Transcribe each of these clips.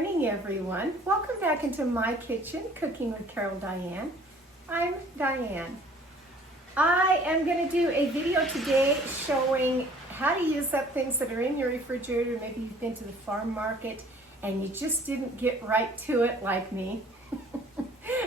morning, everyone. Welcome back into my kitchen, Cooking with Carol Diane. I'm Diane. I am going to do a video today showing how to use up things that are in your refrigerator. Maybe you've been to the farm market and you just didn't get right to it like me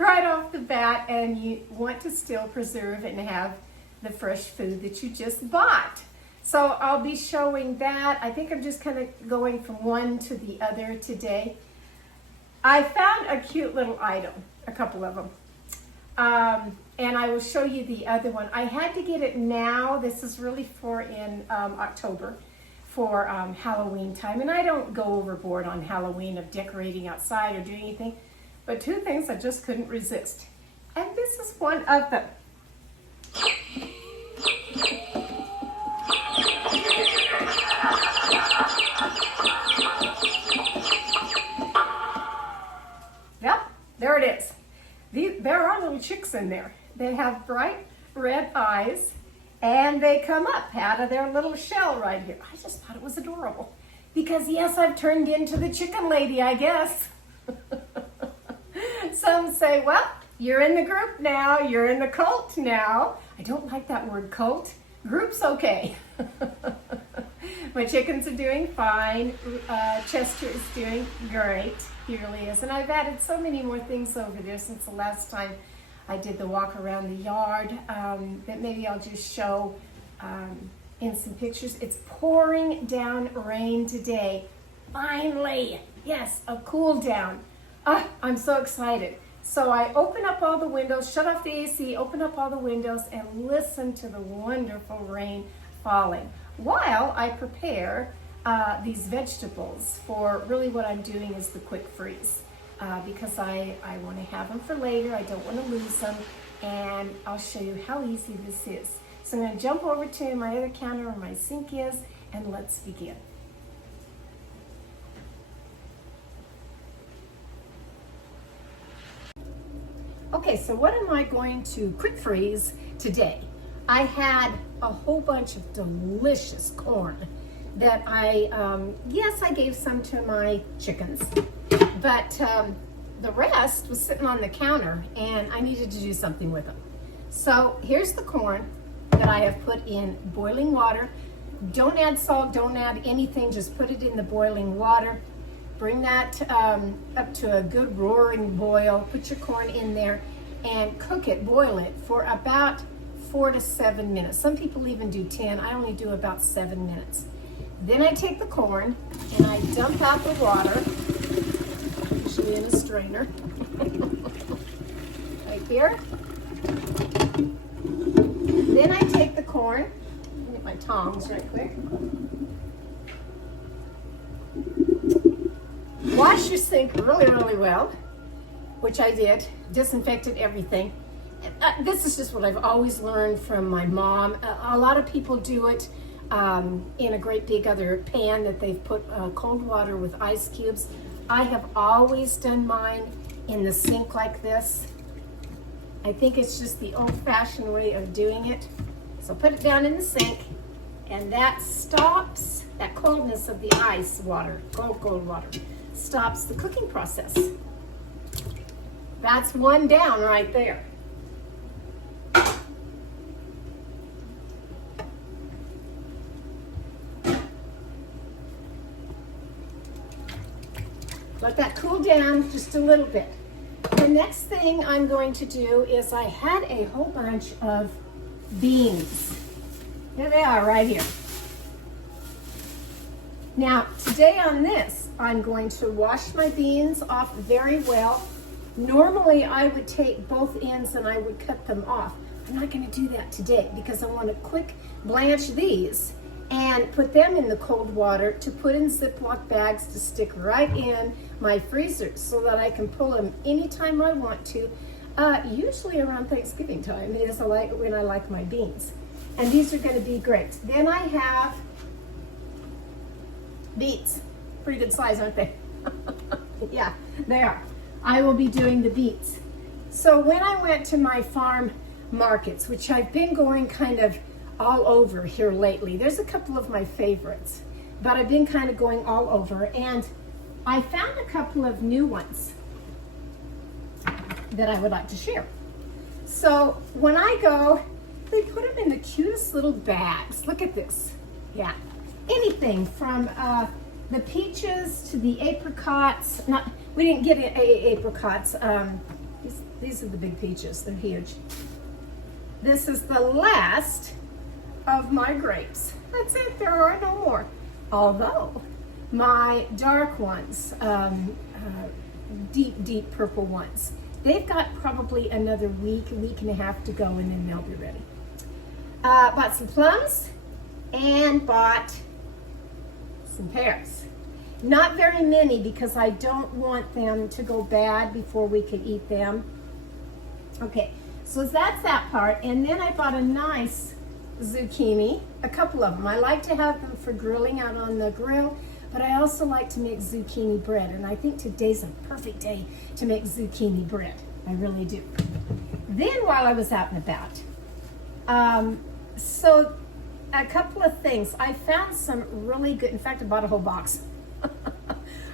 right off the bat, and you want to still preserve and have the fresh food that you just bought. So I'll be showing that. I think I'm just kind of going from one to the other today. I found a cute little item, a couple of them. And I will show you the other one. I had to get it now. This is really for in October for Halloween time. And I don't go overboard on Halloween of decorating outside or doing anything. But two things I just couldn't resist. And this is one of them. Yep, there it is. There are little chicks in there. They have bright red eyes and they come up out of their little shell right here. I just thought it was adorable because yes, I've turned into the chicken lady, I guess. Some say, well, you're in the group now, you're in the cult now. I don't like that word cult. Group's okay. My chickens are doing fine. Chester is doing great. He really is. And I've added so many more things over there since the last time I did the walk around the yard that maybe I'll just show in some pictures. It's pouring down rain today. Finally, yes, a cool down. I'm so excited. So I open up all the windows, shut off the AC, open up all the windows, and listen to the wonderful rain falling while I prepare these vegetables for really what I'm doing is the quick freeze because I want to have them for later. I don't want to lose them, and I'll show you how easy this is. So I'm going to jump over to my other counter where my sink is, and let's begin. Okay, so what am I going to quick freeze today? I had a whole bunch of delicious corn that yes, I gave some to my chickens, but the rest was sitting on the counter and I needed to do something with them. So here's the corn that I have put in boiling water. Don't add salt, don't add anything, just put it in the boiling water. Bring that up to a good roaring boil, put your corn in there and cook it, boil it for about 4 to 7 minutes. Some people even do 10, I only do about 7 minutes. Then I take the corn and I dump out the water, usually in a strainer, right here. Then I take the corn, let me get my tongs right quick. Wash your sink really, really well, which I did, disinfected everything. This is just what I've always learned from my mom. A lot of people do it in a great big other pan that they've put cold water with ice cubes. I have always done mine in the sink like this. I think it's just the old-fashioned way of doing it. So put it down in the sink, and that stops that coldness of the ice water, cold water. Stops the cooking process. That's one down right there. Let that cool down just a little bit. The next thing I'm going to do is I had a whole bunch of beans. Here they are right here. Now, today on this, I'm going to wash my beans off very well. Normally, I would take both ends and I would cut them off. I'm not going to do that today because I want to quick blanch these and put them in the cold water to put in Ziploc bags to stick right in my freezer so that I can pull them anytime I want to, usually around Thanksgiving time is when I like my beans. And these are going to be great. Then I have beets. Pretty good size, aren't they? Yeah, they are. I will be doing the beets. So when I went to my farm markets, which I've been going kind of all over here lately, there's a couple of my favorites, but I've been kind of going all over, and I found a couple of new ones that I would like to share. So when I go, they put them in the cutest little bags. Look at this. Yeah, anything from the peaches to the apricots. We didn't get apricots. These are the big peaches. They're huge. This is the last of my grapes. That's it. There are no more. Although my dark ones, deep purple ones, they've got probably another week and a half to go, and then they'll be ready. Bought some plums and bought some pears. Not very many because I don't want them to go bad before we can eat them. Okay, so that's that part. And then I bought a nice zucchini, a couple of them. I like to have them for grilling out on the grill, but I also like to make zucchini bread. And I think today's a perfect day to make zucchini bread. I really do. Then while I was out and about, so a couple of things. I found some really good, in fact, I bought a whole box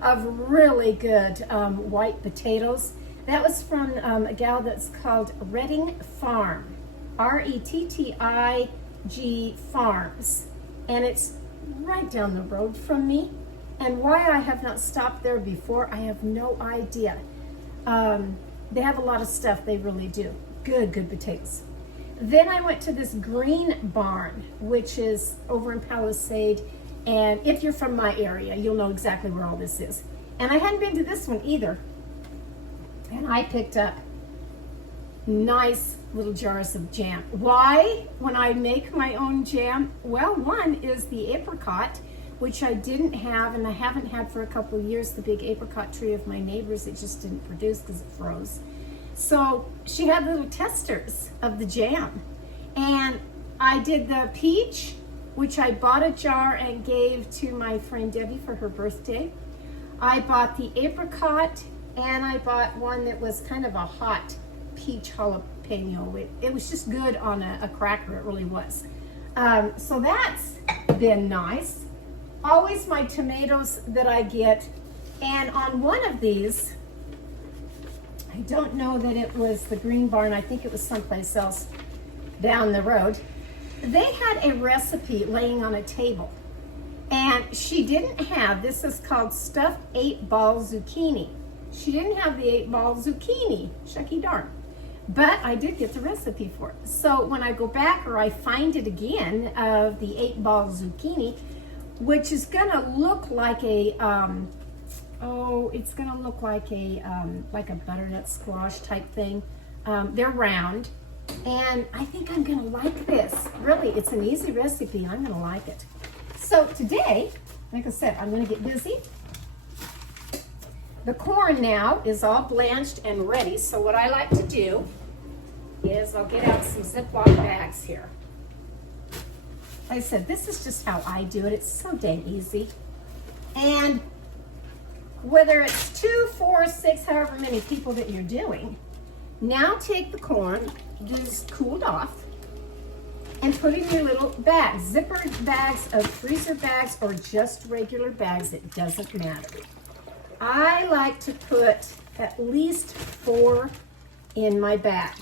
of really good white potatoes. That was from a gal that's called Redding Farm, Rettig Farms. And it's right down the road from me. And why I have not stopped there before, I have no idea. They have a lot of stuff, they really do. Good potatoes. Then I went to this Green Barn, which is over in Palisade. And if you're from my area, you'll know exactly where all this is. And I hadn't been to this one either. And I picked up nice little jars of jam. Why? When I make my own jam? Well, one is the apricot, which I didn't have, and I haven't had for a couple of years. The big apricot tree of my neighbors, it just didn't produce because it froze. So she had little testers of the jam. And I did the peach, which I bought a jar and gave to my friend Debbie for her birthday. I bought the apricot, and I bought one that was kind of a hot peach jalapeno. It was just good on a cracker, it really was. So that's been nice. Always my tomatoes that I get. And on one of these, I don't know that it was the Green Barn, I think it was someplace else down the road. They had a recipe laying on a table. And she didn't have, this is called stuffed 8-ball zucchini. She didn't have the 8-ball zucchini, shucky darn. But I did get the recipe for it. So when I go back or I find it again of the 8-ball zucchini, which is gonna look like a, it's gonna look like a butternut squash type thing. They're round. And I think I'm gonna like this. Really, it's an easy recipe and I'm gonna like it. So today, like I said, I'm gonna get busy. The corn now is all blanched and ready. So what I like to do is I'll get out some Ziploc bags here. Like I said, this is just how I do it. It's so dang easy. And whether it's 2, 4, 6, however many people that you're doing, now take the corn, just cooled off, and put in your little bags, zippered bags of freezer bags or just regular bags, it doesn't matter. I like to put at least 4 in my bag.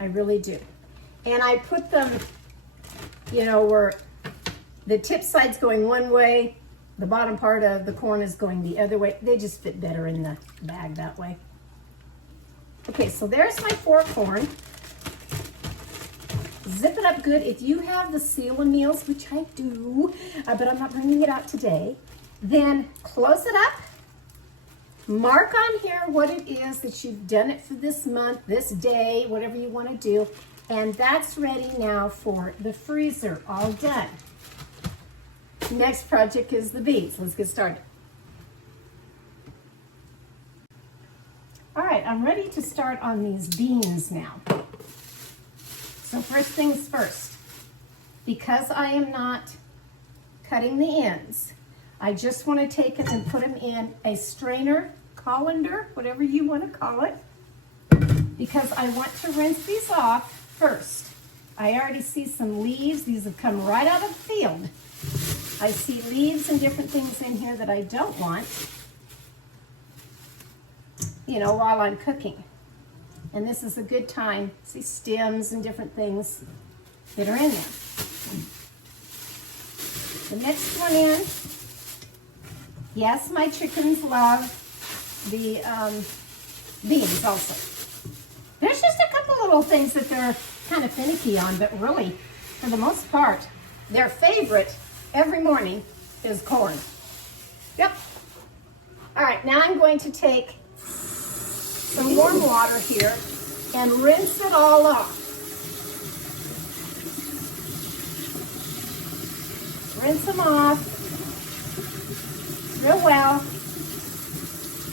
I really do. And I put them, you know, where the tip side's going one way, the bottom part of the corn is going the other way. They just fit better in the bag that way. Okay, so there's my 4 corn. Zip it up good. If you have the seal meals, which I do, but I'm not bringing it out today, then close it up. Mark on here what it is that you've done it for this month, this day, whatever you want to do. And that's ready now for the freezer, all done. Next project is the beans. Let's get started. All right, I'm ready to start on these beans now. So first things first, because I am not cutting the ends, I just want to take them and put them in a strainer, colander, whatever you want to call it, because I want to rinse these off first. I already see some leaves. These have come right out of the field. I see leaves and different things in here that I don't want, you know, while I'm cooking. And this is a good time. See stems and different things that are in there. The next one in, yes, my chickens love the beans also. There's just a couple little things that they're kind of finicky on, but really, for the most part, their favorite every morning is corn. Yep. All right, now I'm going to take some warm water here and rinse it all off. Rinse them off real well.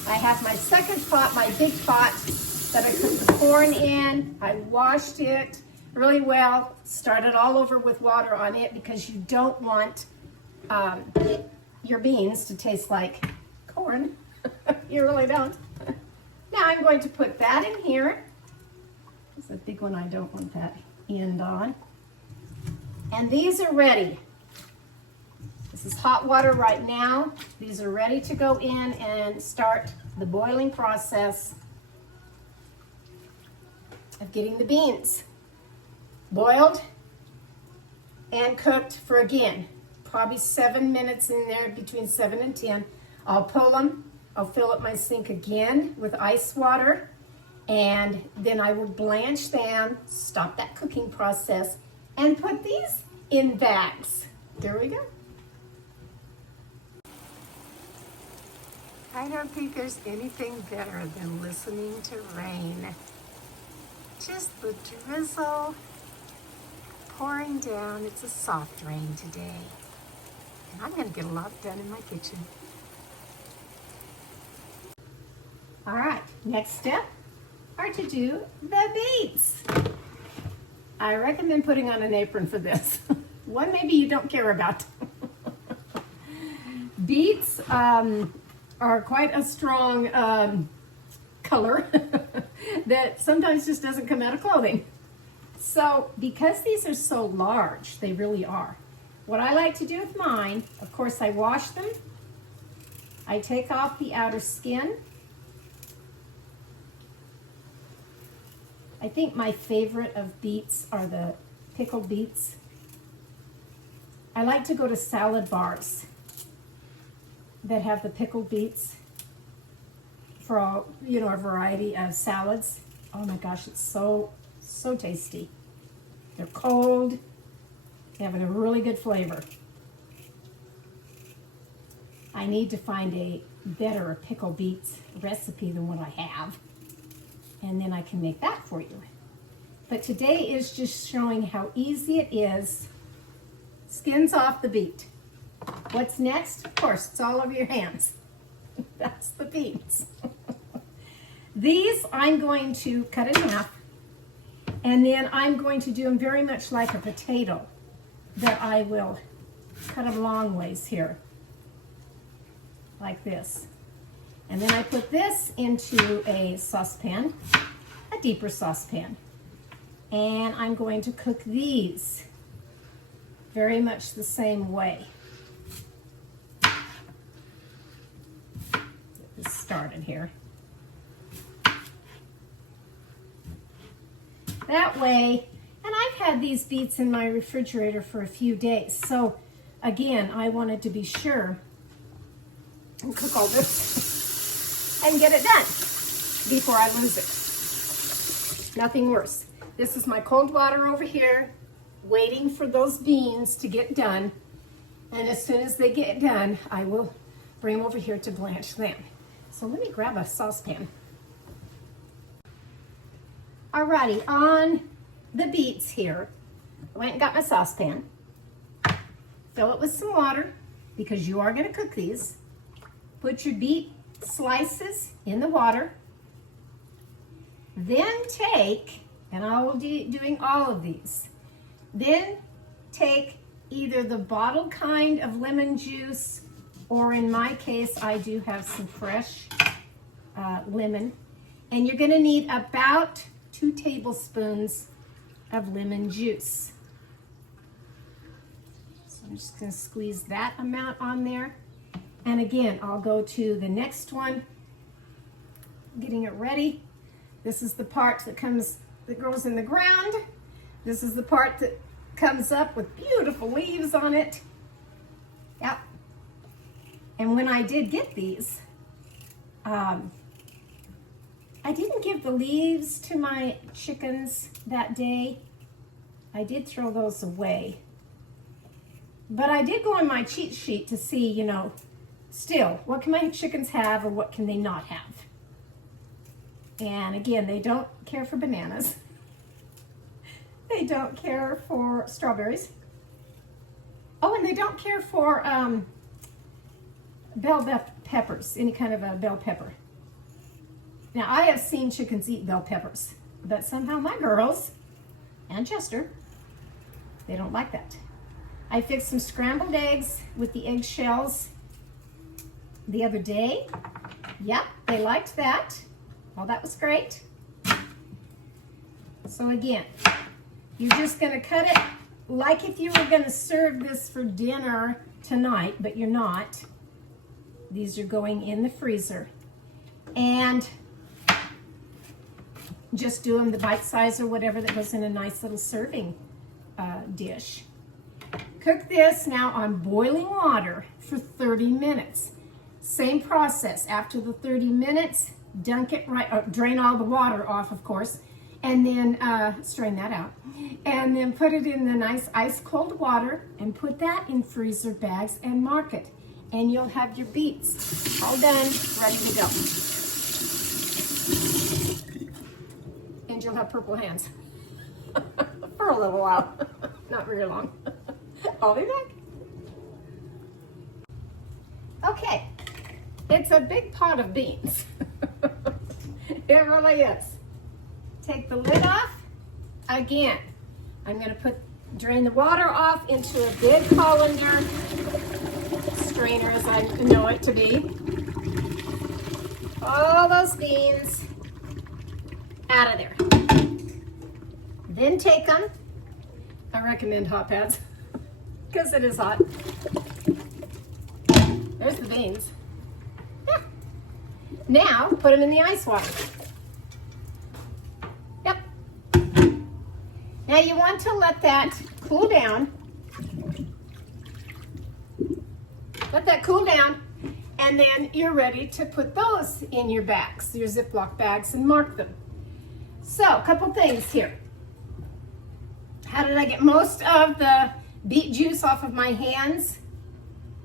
I have my second pot, my big pot that I put the corn in. I washed it really well, started all over with water on it because you don't want your beans to taste like corn. You really don't. Now I'm going to put that in here. It's a big one, I don't want that end on. And these are ready. This is hot water right now. These are ready to go in and start the boiling process of getting the beans boiled and cooked for, again, probably 7 minutes in there, between 7 and 10. I'll pull them. I'll fill up my sink again with ice water, and then I will blanch them, stop that cooking process, and put these in bags. There we go. I don't think there's anything better than listening to rain. Just the drizzle pouring down. It's a soft rain today. And I'm going to get a lot done in my kitchen. All right, next step are to do the beets. I recommend putting on an apron for this. One maybe you don't care about. Beets are quite a strong color that sometimes just doesn't come out of clothing. So because these are so large, they really are. What I like to do with mine, of course, I wash them. I take off the outer skin. I think my favorite of beets are the pickled beets. I like to go to salad bars that have the pickled beets for all, you know, a variety of salads. Oh my gosh, it's so tasty. They're cold, they have a really good flavor. I need to find a better pickled beets recipe than what I have, and then I can make that for you. But today is just showing how easy it is. Skins off the beet. What's next? Of course, it's all over your hands. That's the beets. These I'm going to cut in half, and then I'm going to do them very much like a potato, that I will cut them long ways here, like this. And then I put this into a saucepan, a deeper saucepan, and I'm going to cook these very much the same way. Get this started here. That way, and I've had these beets in my refrigerator for a few days. So again, I wanted to be sure and cook all this and get it done before I lose it. Nothing worse. This is my cold water over here, waiting for those beans to get done. And as soon as they get done, I will bring them over here to blanch them. So let me grab a saucepan. Alrighty, on the beets here, I went and got my saucepan. Fill it with some water because you are going to cook these. Put your beet slices in the water. Then take, and I will be doing all of these, then take either the bottled kind of lemon juice, or in my case, I do have some fresh lemon. And you're going to need about 2 tablespoons of lemon juice. So I'm just gonna squeeze that amount on there. And again, I'll go to the next one, getting it ready. This is the part that grows in the ground. This is the part that comes up with beautiful leaves on it. Yep. And when I did get these, I didn't give the leaves to my chickens that day. I did throw those away. But I did go on my cheat sheet to see, you know, still, what can my chickens have or what can they not have? And again, they don't care for bananas. They don't care for strawberries. Oh, and they don't care for bell peppers, any kind of a bell pepper. Now, I have seen chickens eat bell peppers, but somehow my girls, and Chester, they don't like that. I fixed some scrambled eggs with the eggshells the other day. Yep, they liked that. Well, that was great. So again, you're just gonna cut it like if you were gonna serve this for dinner tonight, but you're not. These are going in the freezer. And just do them the bite size or whatever that goes in a nice little serving dish. Cook this now on boiling water for 30 minutes. Same process. After the 30 minutes, dunk it right, drain all the water off, of course, and then strain that out. And then put it in the nice ice cold water and put that in freezer bags and mark it. And you'll have your beets all done, ready to go. And you'll have purple hands for a little while, not very long. I'll be back. Okay, it's a big pot of beans. It really is. Take the lid off. Again, I'm going to drain the water off into a big colander strainer, as I know it to be. All those beans out of there. Then take them. I recommend hot pads because it is hot. There's the beans. Yeah. Now, put them in the ice water. Yep. Now you want to let that cool down. Let that cool down, and then you're ready to put those in your bags, your Ziploc bags, and mark them. So, a couple things here. How did I get most of the beet juice off of my hands?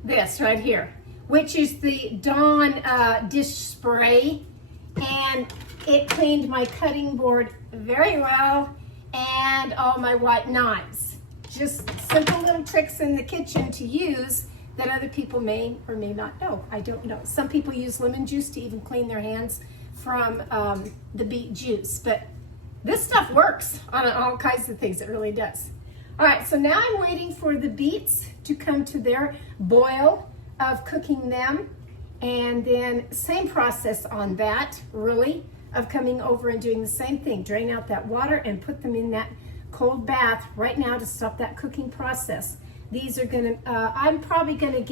This right here, which is the Dawn dish spray, and it cleaned my cutting board very well and all my white knives. Just simple little tricks in the kitchen to use that other people may or may not know. I don't know. Some people use lemon juice to even clean their hands from the beet juice, but this stuff works on all kinds of things. It really does. All right, so now I'm waiting for the beets to come to their boil of cooking them, and then same process on that, really, of coming over and doing the same thing. Drain out that water and put them in that cold bath right now to stop that cooking process. These are gonna, I'm probably gonna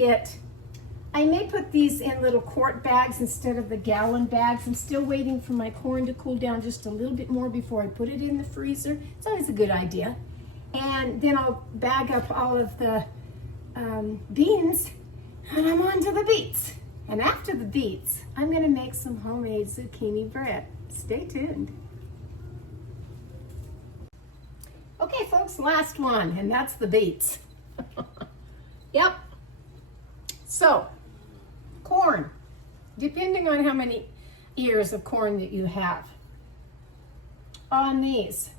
I may put these in little quart bags instead of the gallon bags. I'm still waiting for my corn to cool down just a little bit more before I put it in the freezer. It's always a good idea. And then I'll bag up all of the beans, and I'm on to the beets. And after the beets, I'm gonna make some homemade zucchini bread. Stay tuned. Okay, folks, last one, and that's the beets. Yep. So, corn, depending on how many ears of corn that you have. On these,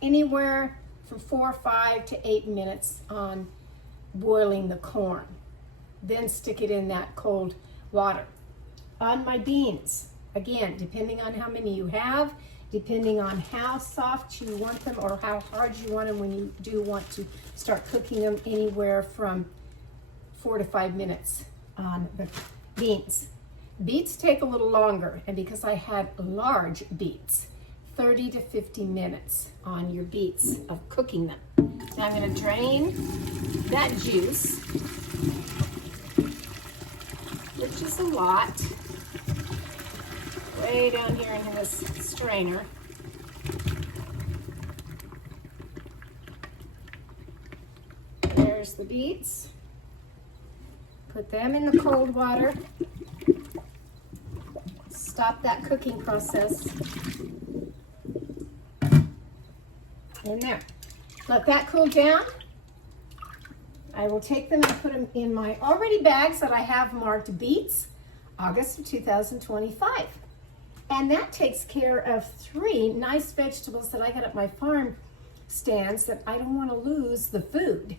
anywhere from 4, 5 to 8 minutes on boiling the corn. Then stick it in that cold water. On my beans, again, depending on how many you have, depending on how soft you want them or how hard you want them when you do want to start cooking them, anywhere from 4 to 5 minutes on the beans. Beets take a little longer, and because I had large beets, 30 to 50 minutes on your beets of cooking them. Now I'm going to drain that juice, which is a lot, way down here into this strainer. There's the beets. Put them in the cold water. Stop that cooking process. In there. Let that cool down. I will take them and put them in my already bags that I have marked beets, August of 2025. And that takes care of 3 nice vegetables that I got at my farm stands that I don't want to lose the food.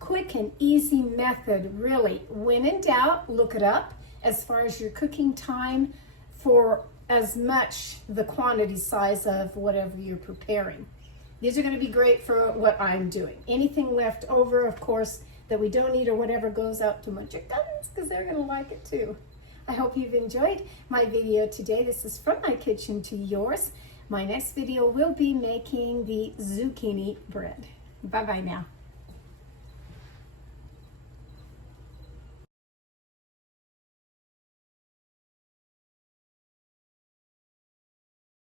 Quick and easy method, really. When in doubt, look it up as far as your cooking time for as much the quantity size of whatever you're preparing. These are going to be great for what I'm doing. Anything left over, of course, that we don't eat or whatever goes out to my chickens because they're going to like it too. I hope you've enjoyed my video today. This is from my kitchen to yours. My next video will be making the zucchini bread. Bye-bye now.